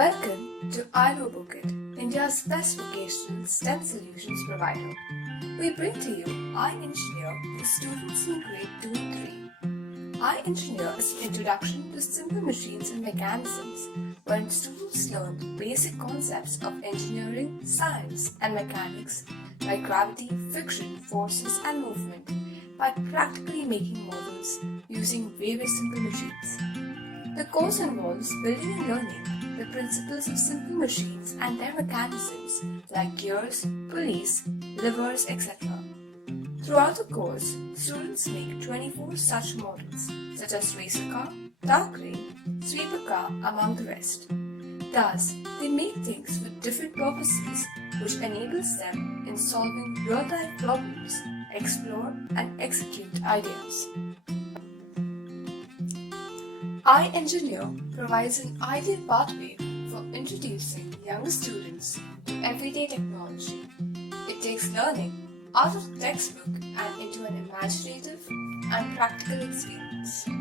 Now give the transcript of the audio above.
Welcome to iRoboKit, India's best vocational STEM solutions provider. We bring to you iEngineer for students in grade 2 and 3. iEngineer is an introduction to simple machines and mechanisms wherein students learn the basic concepts of engineering, science and mechanics like gravity, friction, forces and movement by practically making models using various simple machines. The course involves building and learning the principles of simple machines and their mechanisms like gears, pulleys, levers, etc. Throughout the course, students make 24 such models such as racer car, dark crane, sweeper car among the rest. Thus, they make things for different purposes which enables them in solving real-life problems, explore and execute ideas. iEngineer provides an ideal pathway for introducing younger students to everyday technology. It takes learning out of the textbook and into an imaginative and practical experience.